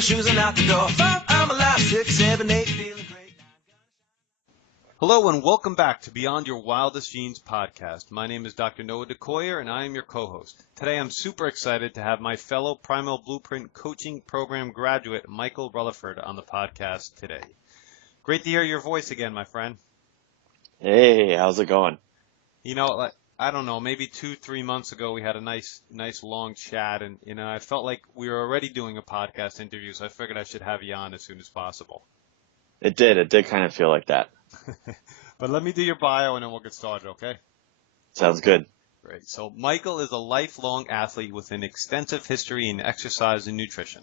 my shoes and out the door. 5, I'm alive. 6, 7, 8, feeling great. Hello and welcome back to Beyond Your Wildest Genes podcast. My name is Dr. Noah DeCoyer and I am your co-host. Today I'm super excited to have my fellow Primal Blueprint Coaching Program graduate Michael Rutherford on the podcast today. Great to hear your voice again, my friend. Hey, how's it going? You know, I don't know, maybe 2-3 months ago we had a nice long chat, and I felt like we were already doing a podcast interview, so I figured I should have you on as soon as possible. It did kind of feel like that. But let me do your bio and then we'll get started, okay? Sounds good. Great. So Michael is a lifelong athlete with an extensive history in exercise and nutrition.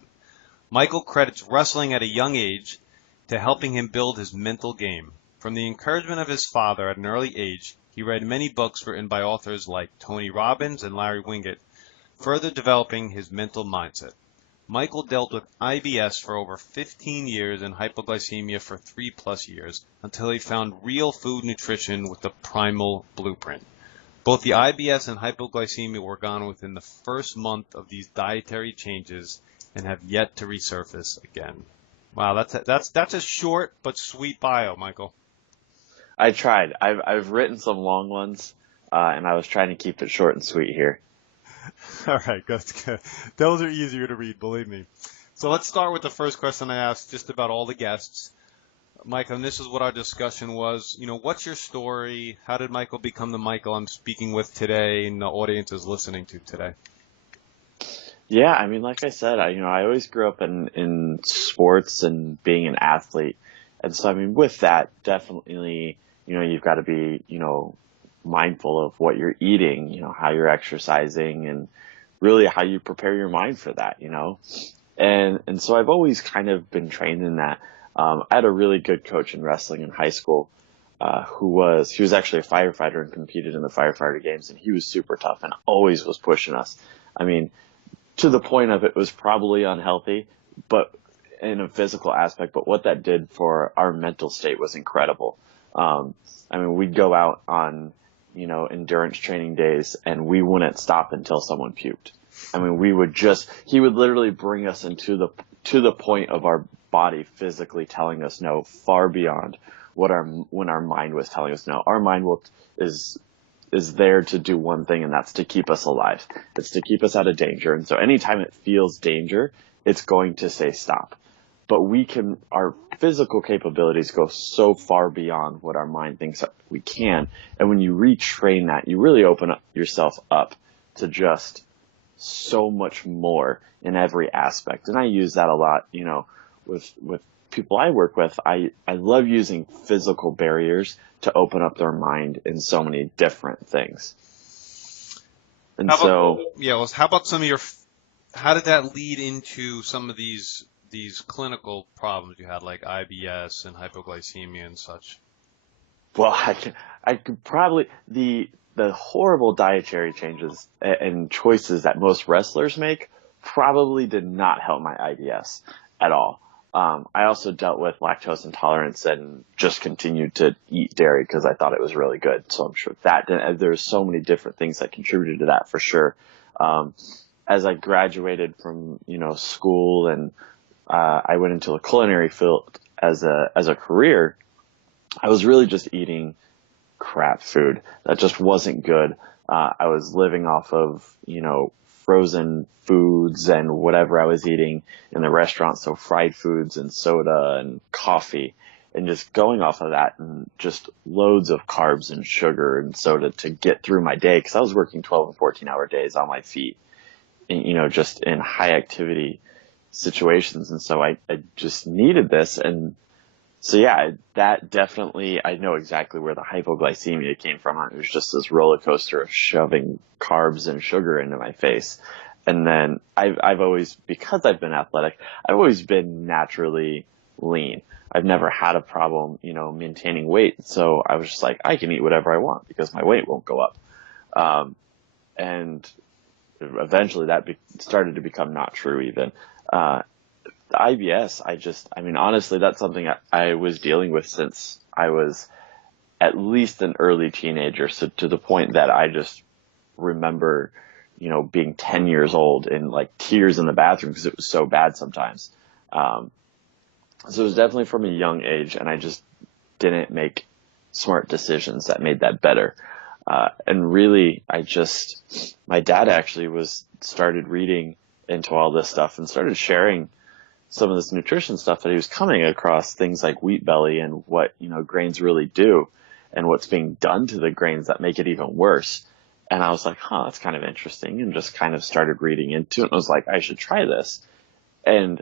Michael credits wrestling at a young age to helping him build his mental game. From the encouragement of his father at an early age, he read many books written by authors like Tony Robbins and Larry Winget, further developing his mental mindset. Michael dealt with IBS for over 15 years and hypoglycemia for 3+ years until he found real food nutrition with the primal blueprint. Both the IBS and hypoglycemia were gone within the first month of these dietary changes and have yet to resurface again. Wow, that's a short but sweet bio, Michael. I tried. I've written some long ones, and I was trying to keep it short and sweet here. All right, that's good. Those are easier to read, believe me. So let's start with the first question I asked just about all the guests. Michael, and this is what our discussion was. What's your story? How did Michael become the Michael I'm speaking with today and the audience is listening to today? Yeah, I mean, like I said, I always grew up in sports and being an athlete. And so, I mean, with that, definitely, you've got to be, mindful of what you're eating, how you're exercising, and really how you prepare your mind for that, And so I've always kind of been trained in that. I had a really good coach in wrestling in high school, he was actually a firefighter and competed in the firefighter games, and he was super tough and always was pushing us. I mean, to the point of it was probably unhealthy, but in a physical aspect, but what that did for our mental state was incredible. I mean, we'd go out on, endurance training days and we wouldn't stop until someone puked. I mean, he would literally bring us to the point of our body physically telling us no, far beyond when our mind was telling us no. Our mind is there to do one thing, and that's to keep us alive. It's to keep us out of danger. And so anytime it feels danger, it's going to say stop. But our physical capabilities go so far beyond what our mind thinks we can. And when you retrain that, you really open yourself up to just so much more in every aspect. And I use that a lot, with people I work with. I love using physical barriers to open up their mind in so many different things. And how about some of how did that lead into some of these clinical problems you had, like IBS and hypoglycemia and such? Well, I could probably, the horrible dietary changes and choices that most wrestlers make probably did not help my IBS at all. I also dealt with lactose intolerance and just continued to eat dairy because I thought it was really good. So I'm sure there's so many different things that contributed to that for sure. As I graduated from, school and I went into the culinary field as a career, I was really just eating crap food that just wasn't good. I was living off of, frozen foods and whatever I was eating in the restaurant. So fried foods and soda and coffee, and just going off of that, and just loads of carbs and sugar and soda to get through my day. Cause I was working 12 and 14-hour days on my feet, and, just in high activity situations. And so I just needed this. And so, yeah, that definitely, I know exactly where the hypoglycemia came from. It was just this roller coaster of shoving carbs and sugar into my face. And then I've always, because I've been athletic, I've always been naturally lean. I've never had a problem, maintaining weight. So I was just like, I can eat whatever I want because my weight won't go up. And eventually that started to become not true even. The IBS, honestly, that's something I was dealing with since I was at least an early teenager. So to the point that I just remember, being 10 years old and like tears in the bathroom because it was so bad sometimes. So it was definitely from a young age, and I just didn't make smart decisions that made that better. And really, my dad actually started reading into all this stuff and started sharing some of this nutrition stuff that he was coming across, things like wheat belly and what, grains really do and what's being done to the grains that make it even worse. And I was like, that's kind of interesting, and just kind of started reading into it and was like, I should try this. And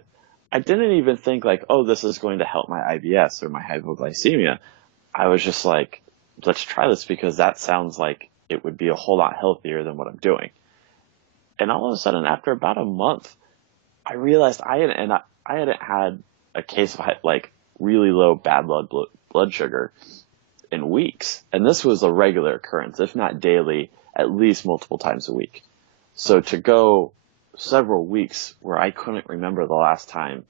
I didn't even think like, oh, this is going to help my IBS or my hypoglycemia. I was just like, let's try this because that sounds like it would be a whole lot healthier than what I'm doing. And all of a sudden, after about a month, I realized I hadn't had a case of like really low bad blood sugar in weeks. And this was a regular occurrence, if not daily, at least multiple times a week. So to go several weeks where I couldn't remember the last time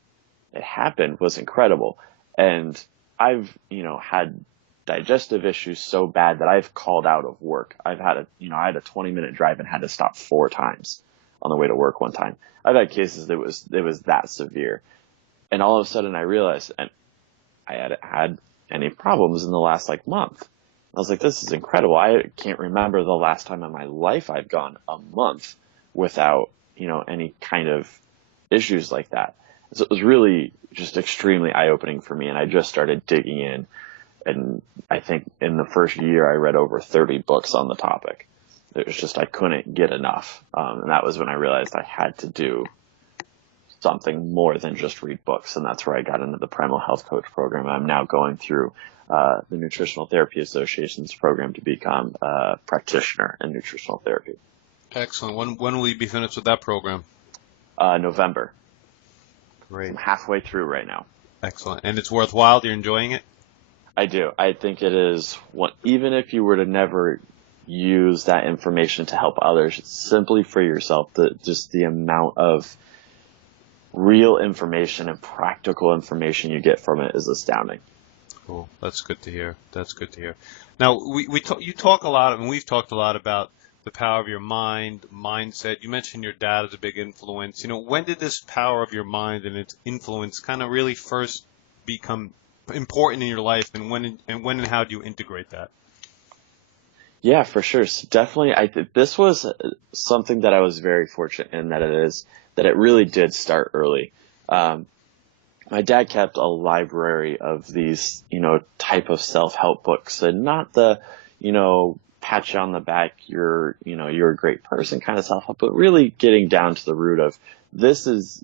it happened was incredible. And I've, had digestive issues so bad that I've called out of work. I had a 20-minute drive and had to stop 4 times on the way to work one time. I've had cases that it was that severe. And all of a sudden I realized, and I hadn't had any problems in the last month. I was like, this is incredible. I can't remember the last time in my life I've gone a month without, any kind of issues like that. So it was really just extremely eye-opening for me. And I just started digging in. And I think in the first year, I read over 30 books on the topic. It was just, I couldn't get enough. And that was when I realized I had to do something more than just read books. And that's where I got into the Primal Health Coach program. I'm now going through the Nutritional Therapy Association's program to become a practitioner in nutritional therapy. Excellent. When will you be finished with that program? November. Great. I'm halfway through right now. Excellent. And it's worthwhile? You're enjoying it? I do. I think it is even if you were to never use that information to help others, simply for yourself, just the amount of real information and practical information you get from it is astounding. Cool. That's good to hear. Now, you talk a lot, and we've talked a lot about the power of your mind, mindset. You mentioned your dad as a big influence. When did this power of your mind and its influence kind of really first become important in your life, and when and how do you integrate that? Yeah, for sure. So definitely, this was something that I was very fortunate in that it really did start early. My dad kept a library of these, type of self-help books, and not the, pat you on the back, you're a great person kind of self-help, but really getting down to the root of this is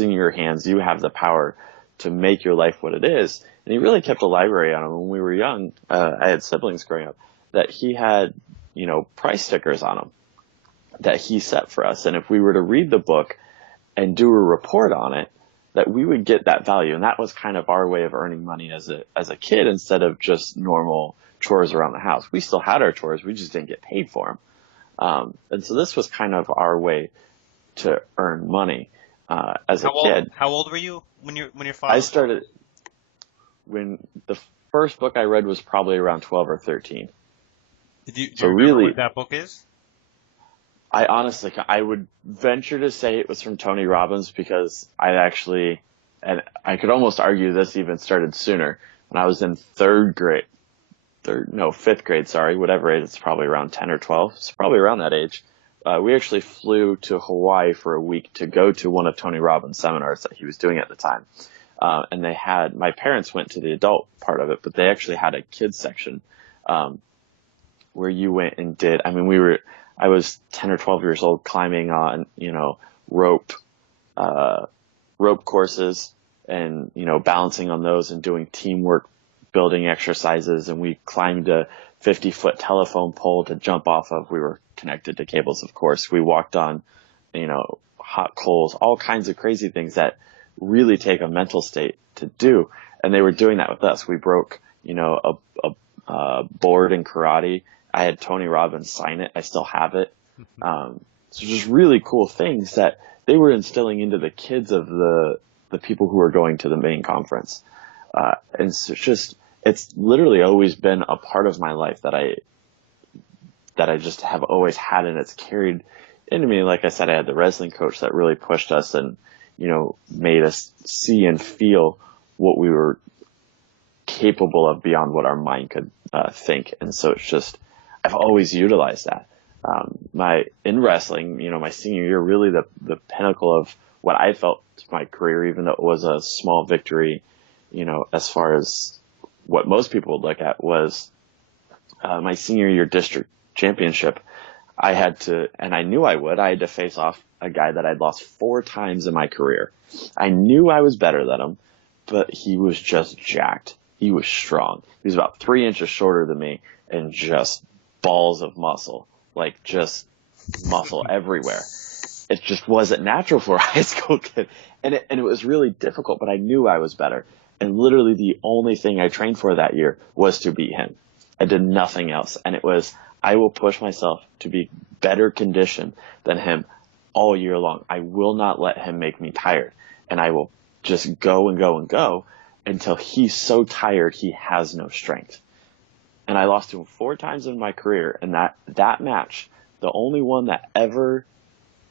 in your hands. You have the power to make your life what it is. And he really kept a library on them. When we were young, I had siblings growing up, that he had, price stickers on them that he set for us. And if we were to read the book and do a report on it, that we would get that value. And that was kind of our way of earning money as a kid, instead of just normal chores around the house. We still had our chores. We just didn't get paid for them. And so this was kind of our way to earn money as a kid. How old were you when your father? I started when the first book I read was probably around 12 or 13. Do you remember what that book is? I would venture to say it was from Tony Robbins, because and I could almost argue this even started sooner. When I was in fifth grade, whatever age, it's probably around 10 or 12. It's probably around that age. We actually flew to Hawaii for a week to go to one of Tony Robbins' seminars that he was doing at the time. And my parents went to the adult part of it, but they actually had a kids section, where you went and did, I was 10 or 12 years old, climbing on, rope courses and, balancing on those and doing teamwork building exercises. And we climbed a 50-foot telephone pole to jump off of. We were connected to cables, of course. We walked on, hot coals, all kinds of crazy things that really take a mental state to do. And they were doing that with us. We broke, a board in karate. I had Tony Robbins sign it. I still have it. So just really cool things that they were instilling into the kids of the people who were going to the main conference. And so it's literally always been a part of my life that I just have always had, and it's carried into me. Like I said, I had the wrestling coach that really pushed us, and, made us see and feel what we were capable of beyond what our mind could think. And so it's just, I've always utilized that. In wrestling, my senior year, really the pinnacle of what I felt my career, even though it was a small victory, as far as what most people would look at, was my senior year district championship. I had to, and I knew I had to face off a guy that I'd lost 4 times in my career. I knew I was better than him, but he was just jacked. He was strong. He was about 3 inches shorter than me and just balls of muscle, like just muscle everywhere. It just wasn't natural for a high school kid. And it was really difficult, but I knew I was better. And literally the only thing I trained for that year was to beat him. I did nothing else. And it was, I will push myself to be better conditioned than him all year long. I will not let him make me tired. And I will just go and go and go until he's so tired he has no strength. And I lost to him 4 times in my career. And that match, the only one that ever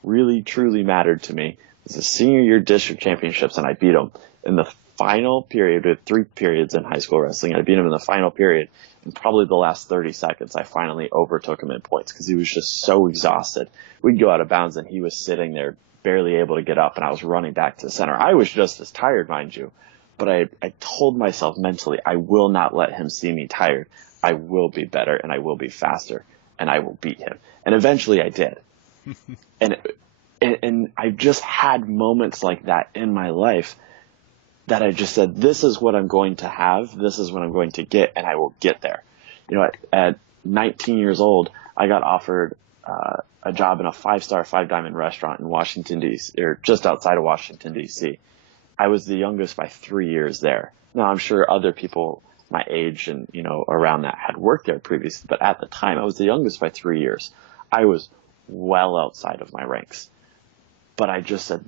really truly mattered to me, was the senior year district championships. And I beat him in the final period. We had 3 periods in high school wrestling. I beat him in the final period. And probably the last 30 seconds, I finally overtook him in points because he was just so exhausted. We'd go out of bounds and he was sitting there barely able to get up, and I was running back to the center. I was just as tired, mind you, but I told myself mentally, I will not let him see me tired. I will be better and I will be faster and I will beat him. And eventually I did. and I've just had moments like that in my life that I just said, this is what I'm going to have. This is what I'm going to get, and I will get there. At 19 years old, I got offered a job in a 5-star, 5-diamond restaurant in Washington, D.C., or just outside of Washington, D.C. I was the youngest by 3 years there. Now, I'm sure other people my age and, around that had worked there previously, but at the time, I was the youngest by 3 years. I was well outside of my ranks. But I just said,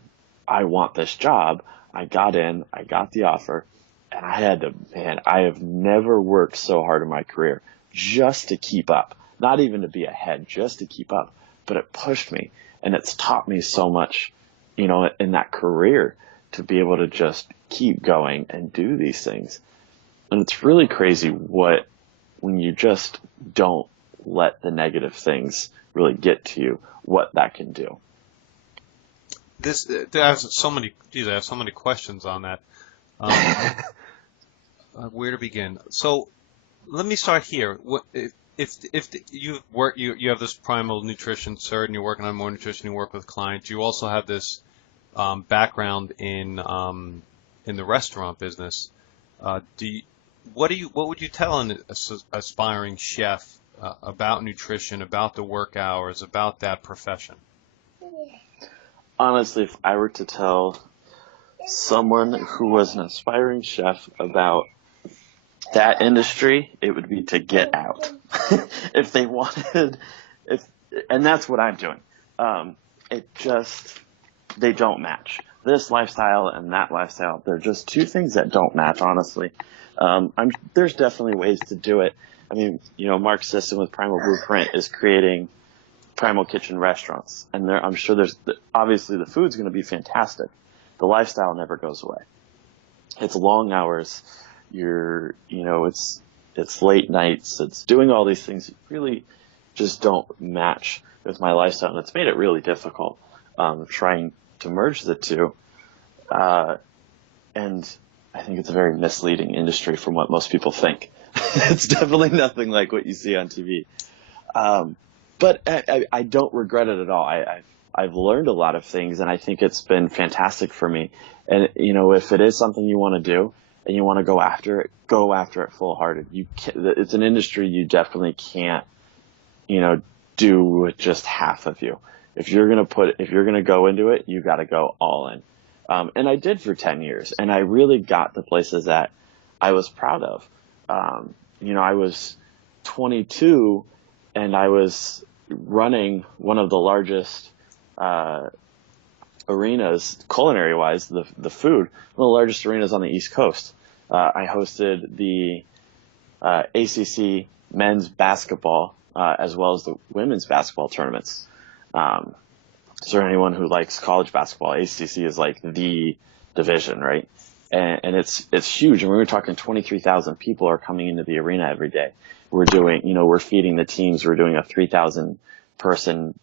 I want this job. I got in, I got the offer, and I have never worked so hard in my career just to keep up. Not even to be ahead, just to keep up. But it pushed me, and it's taught me so much, in that career, to be able to just keep going and do these things. And it's really crazy when you just don't let the negative things really get to you, what that can do. I have so many questions on that. Where to begin? So let me start here. If you have this primal nutrition cert and you're working on more nutrition, you work with clients. You also have this background in the restaurant business. What would you tell an aspiring chef about nutrition, about the work hours, about that profession? Honestly, if I were to tell someone who was an aspiring chef about that industry, it would be to get out. If they wanted, and that's what I'm doing. They don't match. This lifestyle and that lifestyle, they're just 2 things that don't match, honestly. There's definitely ways to do it. I mean, Mark's system with Primal Blueprint is creating Primal Kitchen restaurants, and I'm sure obviously the food's going to be fantastic. The lifestyle never goes away. It's long hours. It's late nights. It's doing all these things that really just don't match with my lifestyle, and it's made it really difficult trying to merge the 2. And I think it's a very misleading industry from what most people think. It's definitely nothing like what you see on TV. But I don't regret it at all. I've learned a lot of things, and I think it's been fantastic for me. And, if it is something you want to do and you want to go after it full-hearted. It's an industry you definitely can't, do with just half of you. If you're going to go into it, you got to go all in. And I did for 10 years, and I really got the places that I was proud of. I was 22 and I was running one of the largest arenas, culinary wise, the food, one of the largest arenas on the East Coast. I hosted the ACC men's basketball as well as the women's basketball tournaments. So anyone who likes college basketball, ACC is like the division, right? And it's huge. And we were talking 23,000 people are coming into the arena every day. We're doing, we're feeding the teams. We're doing a 3,000 person,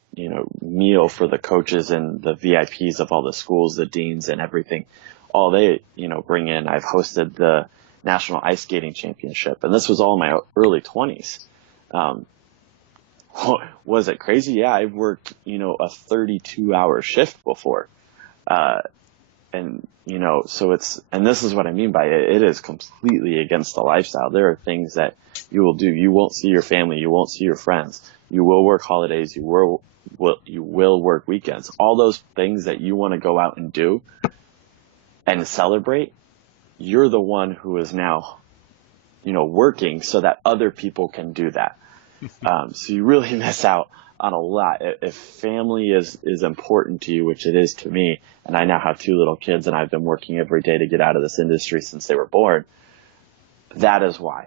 meal for the coaches and the VIPs of all the schools, the deans and everything. All they, bring in. I've hosted the National Ice Skating Championship, and this was all in my early 20s. Was it crazy? Yeah, I've worked, a 32-hour shift before. And, so and this is what I mean by it. It is completely against the lifestyle. There are things that you will do. You won't see your family. You won't see your friends. You will work holidays. You will work weekends. All those things that you want to go out and do and celebrate, you're the one who is now, working so that other people can do that. So you really miss out on a lot. If family is important to you, which it is to me, and I now have 2 little kids and I've been working every day to get out of this industry since they were born, that is why.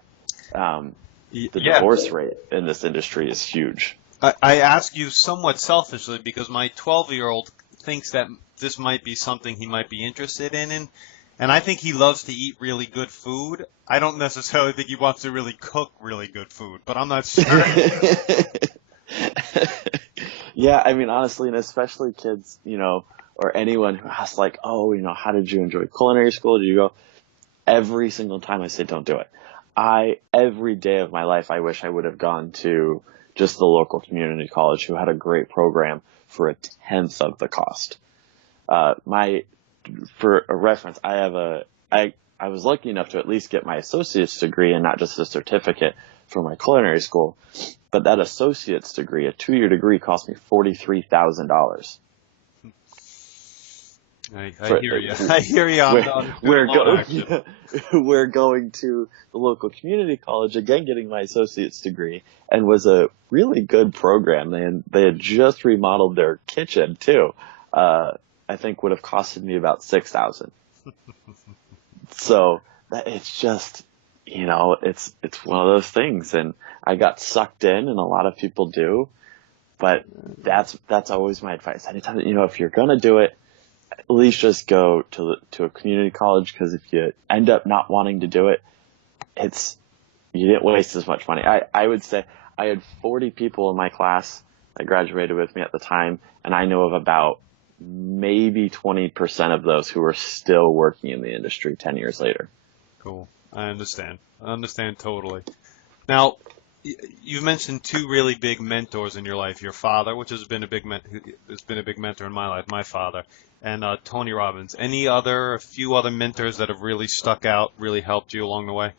The divorce rate in this industry is huge. I ask you somewhat selfishly because my 12-year-old thinks that this might be something he might be interested in, and I think he loves to eat really good food. I don't necessarily think he wants to really cook really good food, but I'm not sure. Yeah, I mean, honestly, and especially kids, or anyone who asks like, oh, how did you enjoy culinary school? Did you go? Every single time I say, don't do it. Every day of my life, I wish I would have gone to just the local community college who had a great program for 1/10 of the cost. For a reference, I was lucky enough to at least get my associate's degree and not just a certificate from my culinary school. But that associate's degree, a 2-year degree, cost me $43,000. I hear you. I hear you. We're going to the local community college, again getting my associate's degree, and was a really good program. They had just remodeled their kitchen too. I think would have costed me about $6,000. So it's just, it's one of those things, and I got sucked in, and a lot of people do. But that's always my advice. Anytime, if you're gonna do it, at least just go to a community college, because if you end up not wanting to do it, you didn't waste as much money. I would say I had 40 people in my class that graduated with me at the time, and I know of about maybe 20% of those who are still working in the industry 10 years later. Cool. I understand totally. Now, you've mentioned 2 really big mentors in your life. Your father, which has been a big mentor in my life, my father, and Tony Robbins. A few other mentors that have really stuck out, really helped you along the way?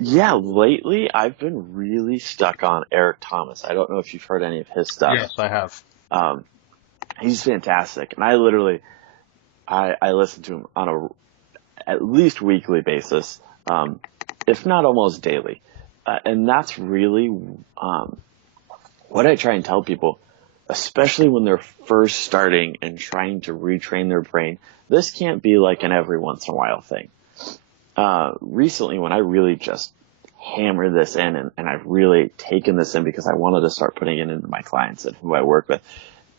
Yeah, lately I've been really stuck on Eric Thomas. I don't know if you've heard any of his stuff. Yes, I have. He's fantastic, and I listen to him on a at least weekly basis, if not almost daily. And that's really what I try and tell people, especially when they're first starting and trying to retrain their brain. This can't be like an every once in a while thing. Recently, when I really just hammered this in, and I've really taken this in because I wanted to start putting it into my clients and who I work with,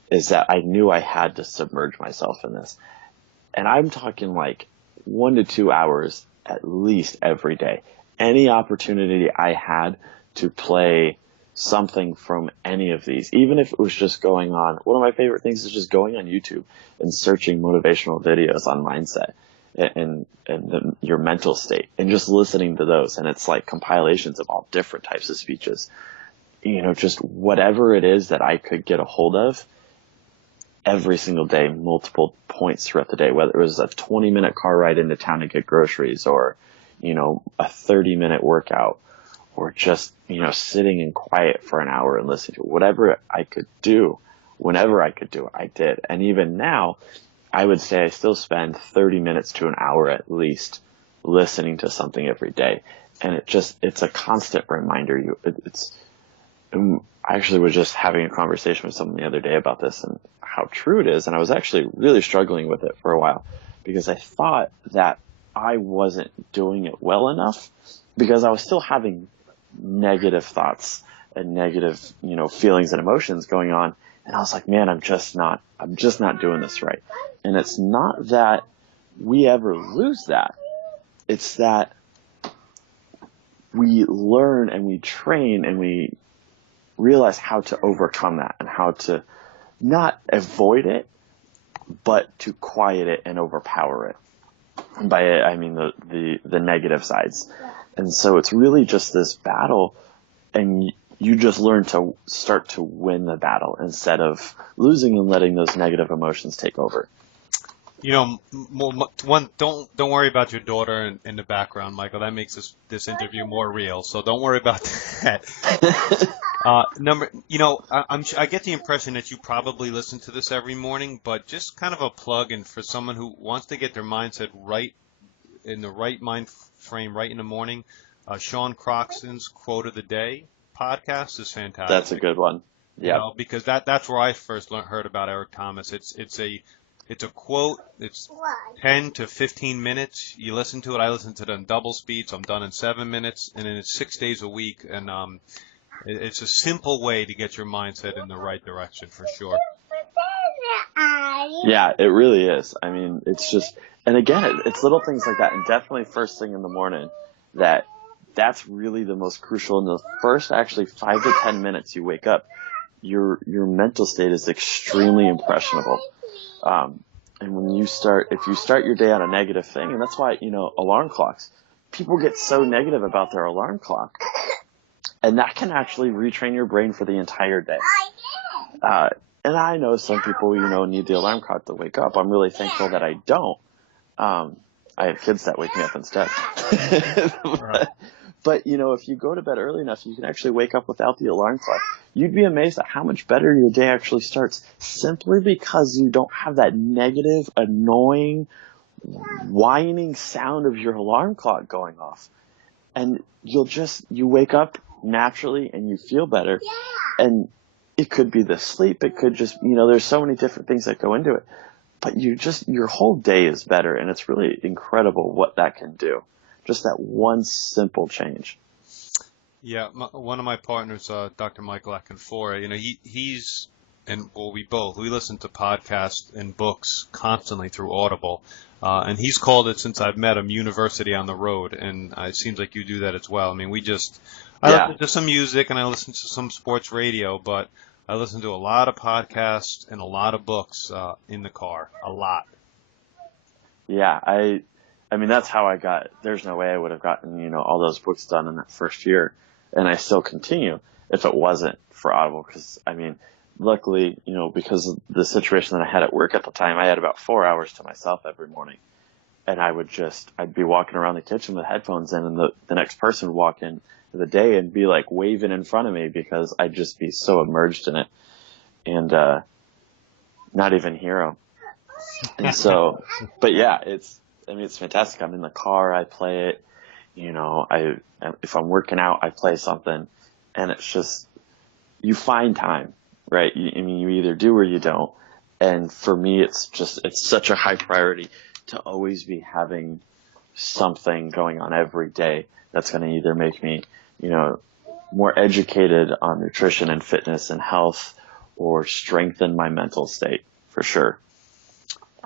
is that I knew I had to submerge myself in this. And I'm talking like 1 to 2 hours at least every day. Any opportunity I had to play something from any of these, even if it was just going on, one of my favorite things is just going on YouTube and searching motivational videos on mindset and your mental state and just listening to those. And it's like compilations of all different types of speeches, just whatever it is that I could get a hold of every single day, multiple points throughout the day, whether it was a 20-minute car ride into town to get groceries, or, a 30-minute workout, or just, sitting in quiet for an hour and listening to it. Whatever I could do, whenever I could do it, I did. And even now, I would say I still spend 30 minutes to an hour at least listening to something every day. And it's a constant reminder. I actually was just having a conversation with someone the other day about this and how true it is. And I was actually really struggling with it for a while because I thought that I wasn't doing it well enough because I was still having negative thoughts and negative, feelings and emotions going on. And I was like, man, I'm just not doing this right. And it's not that we ever lose that. It's that we learn and we train and we realize how to overcome that and how to not avoid it, but to quiet it and overpower it. And by it, I mean the negative sides. And so it's really just this battle, and you just learn to start to win the battle instead of losing and letting those negative emotions take over. You know, don't worry about your daughter in the background, Michael. That makes this interview more real. So don't worry about that. I get the impression that you probably listen to this every morning, but just kind of a plug, and for someone who wants to get their mindset right, in the right mind frame, right in the morning, Sean Croxton's Quote of the Day podcast is fantastic. That's a good one. Yeah, you know, because that's where I first heard about Eric Thomas. It's a quote. It's 10 to 15 minutes. You listen to it. I listen to it on double speed, so I'm done in 7 minutes, and then it's 6 days a week. And it's a simple way to get your mindset in the right direction for sure. Yeah, it really is. I mean, it's just, and again, it's little things like that, and definitely first thing in the morning. That's really the most crucial. In the first actually 5 to 10 minutes you wake up, your mental state is extremely impressionable. And when if you start your day on a negative thing, and that's why, alarm clocks, people get so negative about their alarm clock, and that can actually retrain your brain for the entire day. And I know some people, need the alarm clock to wake up. I'm really thankful that I don't. I have kids that wake me up instead. But, if you go to bed early enough, you can actually wake up without the alarm clock. You'd be amazed at how much better your day actually starts simply because you don't have that negative, annoying, whining sound of your alarm clock going off. And you wake up naturally and you feel better. Yeah. And it could be the sleep. It could just, there's so many different things that go into it. But your whole day is better, and it's really incredible what that can do. Just that one simple change. Yeah, one of my partners, Dr. Michael Akinfora, we listen to podcasts and books constantly through Audible, and he's called it, since I've met him, University on the Road, and it seems like you do that as well. I mean, I listen to some music and I listen to some sports radio, but I listen to a lot of podcasts and a lot of books in the car, a lot. Yeah, I mean, that's how there's no way I would have gotten, all those books done in that first year. And I still continue if it wasn't for Audible. Because, I mean, luckily, because of the situation that I had at work at the time, I had about 4 hours to myself every morning. And I'd be walking around the kitchen with headphones in, and the next person would walk in the day and be like waving in front of me because I'd just be so immersed in it and not even hear them. And so, but yeah, it's fantastic. I'm in the car, I play it, if I'm working out, I play something, and it's just, you find time, right? You either do or you don't. And for me, it's such a high priority to always be having something going on every day that's going to either make me, more educated on nutrition and fitness and health, or strengthen my mental state for sure.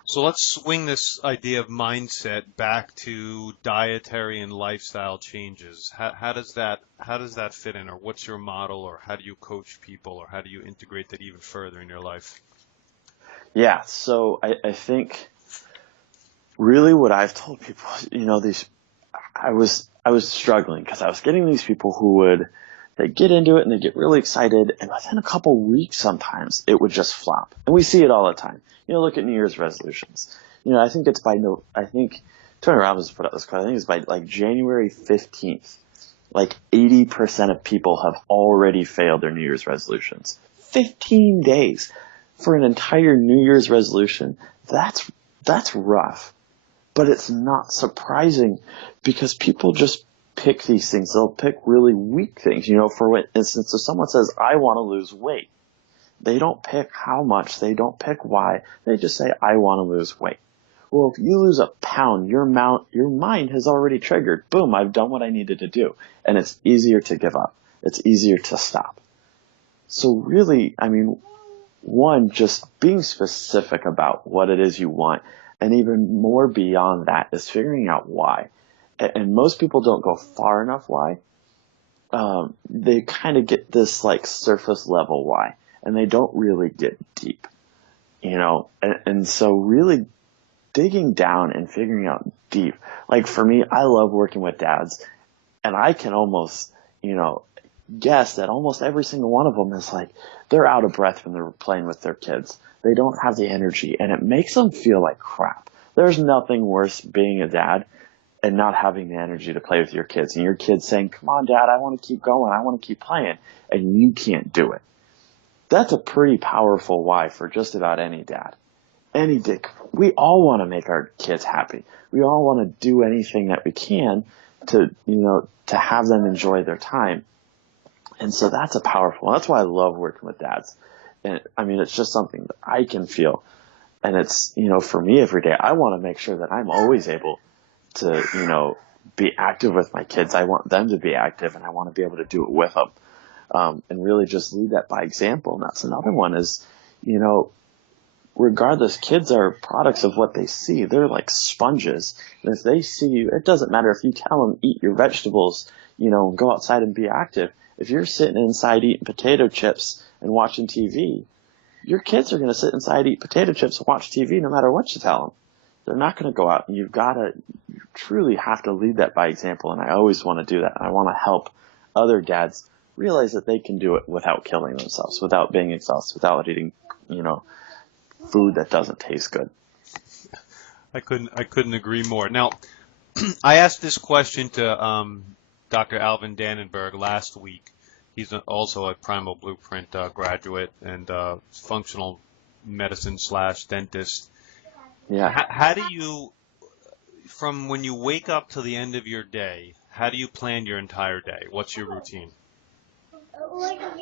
So let's swing this idea of mindset back to dietary and lifestyle changes. How does that fit in, or what's your model, or how do you coach people, or how do you integrate that even further in your life? Yeah, so I think really what I've told people, I was struggling because I was getting these people they get into it and they get really excited, and within a couple weeks sometimes it would just flop. And we see it all the time. Look at New Year's resolutions. I think Tony Robbins put out this quote. I think it's by like January 15th. Like 80% of people have already failed their New Year's resolutions. 15 days for an entire New Year's resolution. That's rough. But it's not surprising because people just pick these things. They'll pick really weak things. For instance, if someone says, I want to lose weight, they don't pick how much. They don't pick why. They just say, I want to lose weight. Well, if you lose a pound, your mind has already triggered. Boom, I've done what I needed to do. And it's easier to give up. It's easier to stop. So really, one, just being specific about what it is you want. And even more beyond that is figuring out why. And most people don't go far enough why. They kind of get this like surface level why, and they don't really get deep, and so really digging down and figuring out deep. Like for me, I love working with dads, and I can almost, guess that almost every single one of them is like, they're out of breath when they're playing with their kids. They don't have the energy, and it makes them feel like crap. There's nothing worse being a dad and not having the energy to play with your kids, and your kids saying, come on, Dad, I want to keep going. I want to keep playing, and you can't do it. That's a pretty powerful why for just about any dad. Any dick. We all want to make our kids happy. We all want to do anything that we can to have them enjoy their time. And so that's a powerful, that's why I love working with dads. And I mean, it's just something that I can feel. And it's, for me every day, I want to make sure that I'm always able to, be active with my kids. I want them to be active, and I want to be able to do it with them. And really just lead that by example. And that's another one is, regardless, kids are products of what they see. They're like sponges. And if they see you, it doesn't matter if you tell them, eat your vegetables, go outside and be active. If you're sitting inside eating potato chips and watching TV, your kids are going to sit inside, eat potato chips, and watch TV no matter what you tell them. They're not going to go out, and you truly have to lead that by example. And I always want to do that. I want to help other dads realize that they can do it without killing themselves, without being exhausted, without eating, food that doesn't taste good. I couldn't agree more. Now, I asked this question to Dr. Alvin Dannenberg last week. He's also a Primal Blueprint graduate and functional medicine / dentist. Yeah. How do you, from when you wake up to the end of your day, how do you plan your entire day? What's your routine?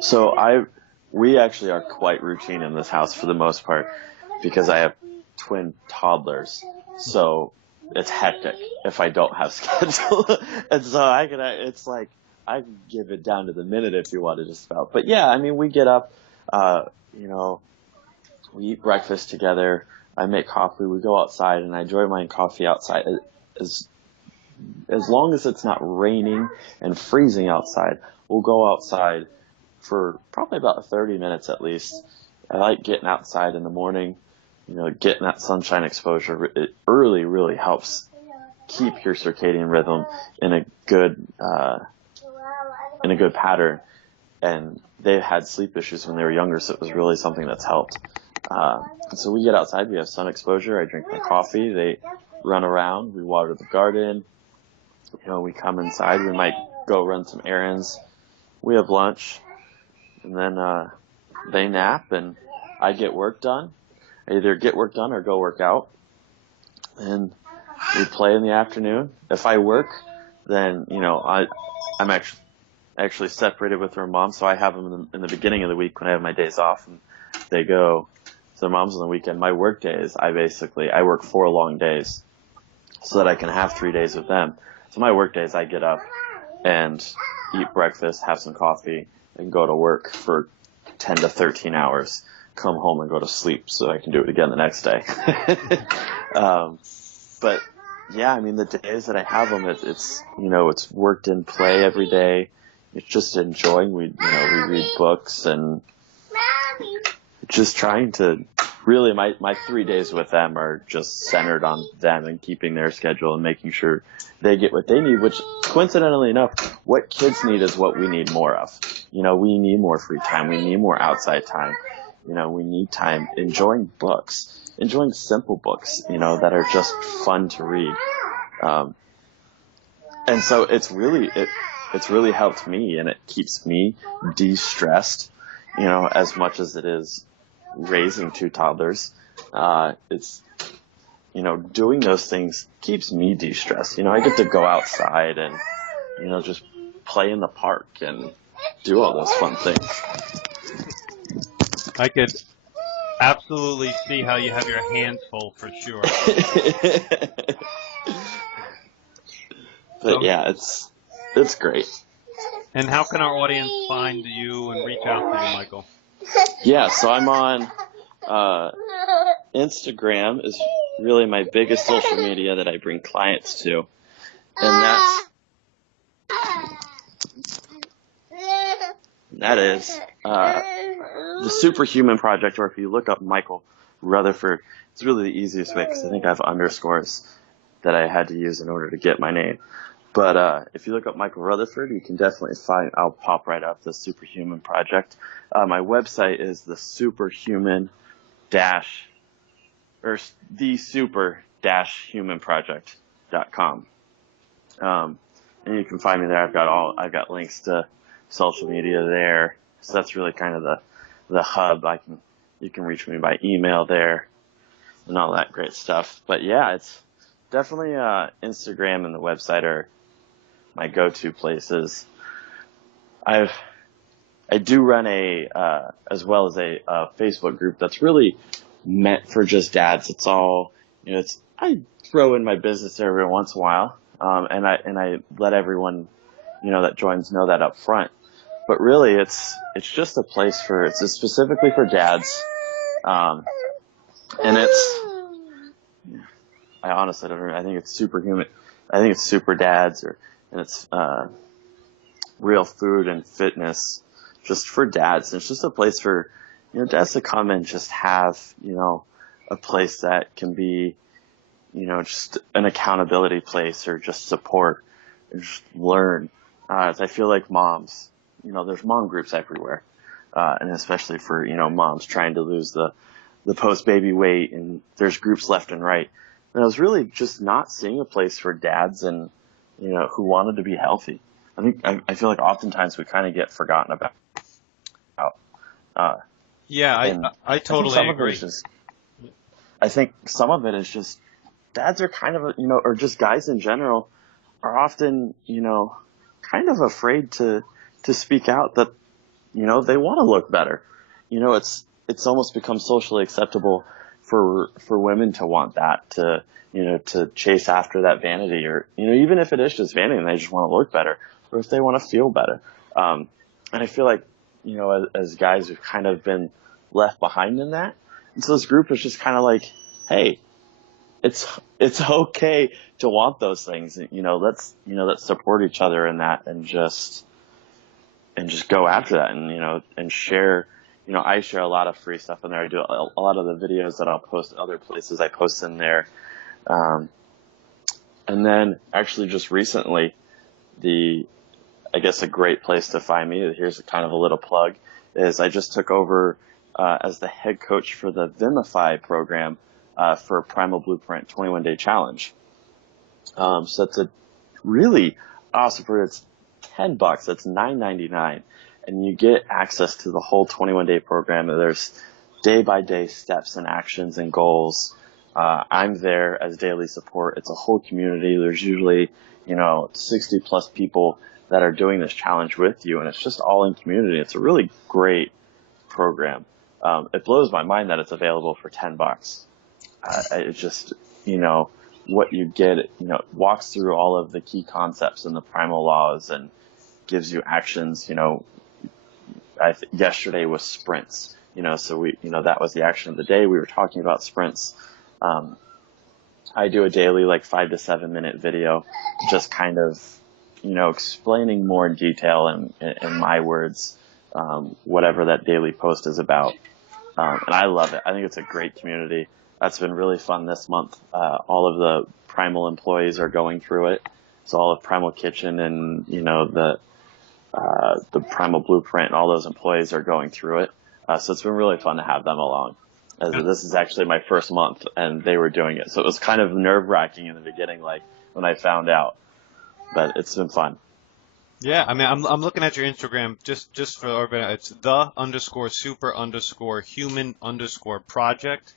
So we actually are quite routine in this house for the most part, because I have twin toddlers. So it's hectic if I don't have schedule. And so it's like, I can give it down to the minute if you want to just about. But yeah, I mean, we get up, we eat breakfast together. I make coffee. We go outside, and I enjoy my coffee outside. As long as it's not raining and freezing outside, we'll go outside for probably about 30 minutes at least. I like getting outside in the morning, getting that sunshine exposure. It early really helps keep your circadian rhythm in a good pattern. And they had sleep issues when they were younger, so it was really something that's helped. So we get outside, we have sun exposure, I drink my coffee, they run around, we water the garden, we come inside, we might go run some errands, we have lunch, and then they nap, and I get work done. I either get work done or go work out, and we play in the afternoon. If I work, then, I'm actually separated with their mom, so I have them in the beginning of the week when I have my days off, and they go to their moms on the weekend. My work days, I work 4 long days so that I can have 3 days with them. So my work days, I get up and eat breakfast, have some coffee, and go to work for 10 to 13 hours, come home and go to sleep so I can do it again the next day. But yeah, I mean, the days that I have them, it's worked in play every day. It's just enjoying. We read books and just trying to really, my 3 days with them are just centered on them and keeping their schedule and making sure they get what they need, which coincidentally enough, what kids need is what we need more of. We need more free time. We need more outside time. We need time enjoying books, enjoying simple books, that are just fun to read. And so it's really helped me, and it keeps me de-stressed, as much as it is raising 2 toddlers. It's, doing those things keeps me de-stressed. I get to go outside and, just play in the park and do all those fun things. I could absolutely see how you have your hands full for sure. But yeah, it's great. And how can our audience find you and reach out to you, Michael? Yeah, so I'm on Instagram is really my biggest social media that I bring clients to. And that is the Superhuman Project, or if you look up Michael Rutherford, it's really the easiest way because I think I have underscores that I had to use in order to get my name. But if you look up Michael Rutherford, you can definitely find, I'll pop right up the Superhuman Project. My website is the super-human-project.com. And you can find me there. I've got links to social media there. So that's really kind of the hub. You can reach me by email there and all that great stuff. But yeah, it's definitely, Instagram and the website are my go-to places. I do run as well as a Facebook group that's really meant for just dads. It's all, I throw in my business every once in a while. And I let everyone, that joins know that up front. But really it's just a place it's specifically for dads. And I honestly don't remember. I think it's Superhuman. I think it's Super Dads and it's, Real Food and Fitness just for dads. And it's just a place for, dads to come and just have, a place that can be, just an accountability place or just support and just learn. I feel like moms, there's mom groups everywhere. And especially for, moms trying to lose the post-baby weight, and there's groups left and right. And I was really just not seeing a place for dads and, who wanted to be healthy. I feel like oftentimes we kind of get forgotten about. Yeah, I totally agree. I think some of it is just dads are kind of, or just guys in general are often, kind of afraid to speak out that, they want to look better. It's almost become socially acceptable for women to want that, to chase after that vanity, or, even if it is just vanity and they just want to look better, or if they want to feel better. And I feel like, as guys, we've kind of been left behind in that. And so this group is just kind of like, hey, it's okay to want those things. Let's support each other in that and just go after that and share. I share a lot of free stuff in there. I do a lot of the videos that I'll post other places. I post in there. And then actually just recently, I guess a great place to find me, here's kind of a little plug, is I just took over as the head coach for the Vimify program for Primal Blueprint 21-Day Challenge. So it's a really awesome program. It's $10. That's $9.99. And you get access to the whole 21-day program. There's day-by-day steps and actions and goals. I'm there as daily support. It's a whole community. There's usually, 60 plus people that are doing this challenge with you, and it's just all in community. It's a really great program. It blows my mind that it's available for $10. It's just, what you get, walks through all of the key concepts and the primal laws and gives you actions. Yesterday was sprints, so that was the action of the day. We were talking about sprints. I do a daily, 5 to 7 minute video, just kind of, explaining more in detail in my words, whatever that daily post is about. And I love it. I think it's a great community. That's been really fun this month. All of the Primal employees are going through it. So all of Primal Kitchen and, the Primal Blueprint and all those employees are going through it. So it's been really fun to have them along. This is actually my first month and they were doing it. So it was kind of nerve-wracking in the beginning, when I found out, but it's been fun. Yeah, I mean, I'm looking at your Instagram just for everybody. It's the_super_human_project,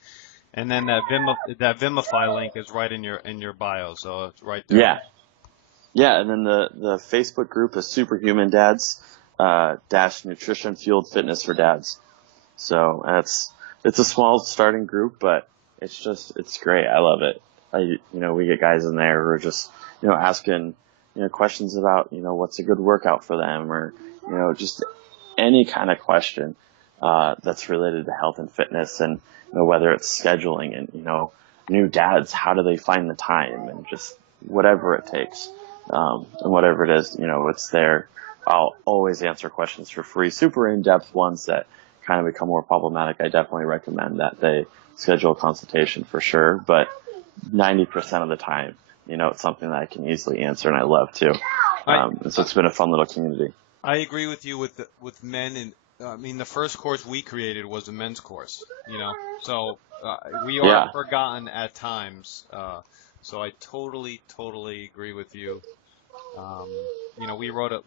and then that Vimify link is right in your bio, so it's right there. Yeah, and then the Facebook group is Superhuman Dads dash Nutrition Fueled Fitness for Dads. So it's a small starting group, but it's great. I love it. We get guys in there who are just asking questions about what's a good workout for them, or just any kind of question. that's related to health and fitness, and whether it's scheduling and new dads, how do they find the time, and just whatever it takes, and whatever it is, it's there. I'll always answer questions for free. Super in-depth ones that kind of become more problematic, I definitely recommend that they schedule a consultation for sure. But 90% of the time, it's something that I can easily answer, and I love to. And so it's been a fun little community. I agree with you with men, and I mean the first course we created was a men's course, so we are forgotten at times. So I totally agree with you.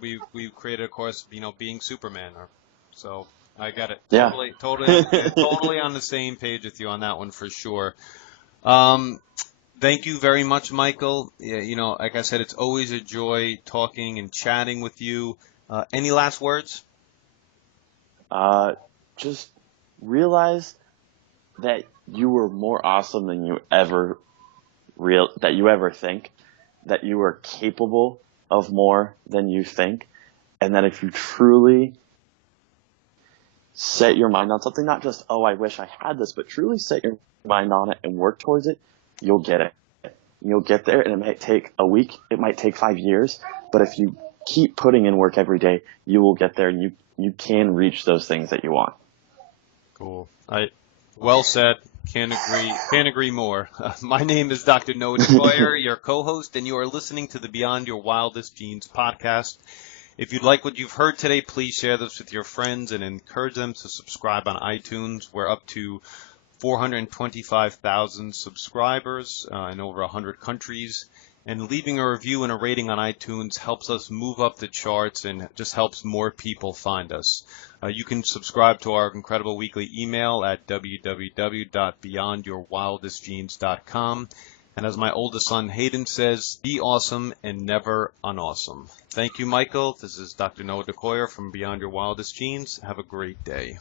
We created a course, being Superman, so I got it. Yeah. Totally on the same page with you on that one for sure. Thank you very much, Michael. Yeah, like I said, it's always a joy talking and chatting with you. Any last words? Just realize that you were more awesome than you ever think, that you are capable of more than you think, and that if you truly set your mind on something, not just, oh, I wish I had this, but truly set your mind on it and work towards it, you'll get it. You'll get there, and it might take a week, it might take 5 years, but if you keep putting in work every day, you will get there, and you can reach those things that you want. Cool. Well said. Can't agree more. My name is Dr. Noah DeCoyer, your co-host, and you are listening to the Beyond Your Wildest Genes podcast. If you like what you've heard today, please share this with your friends and encourage them to subscribe on iTunes. We're up to 425,000 subscribers in over 100 countries. And leaving a review and a rating on iTunes helps us move up the charts and just helps more people find us. You can subscribe to our incredible weekly email at www.beyondyourwildestgenes.com. And as my oldest son Hayden says, be awesome and never unawesome. Thank you, Michael. This is Dr. Noah DeCoyer from Beyond Your Wildest Genes. Have a great day.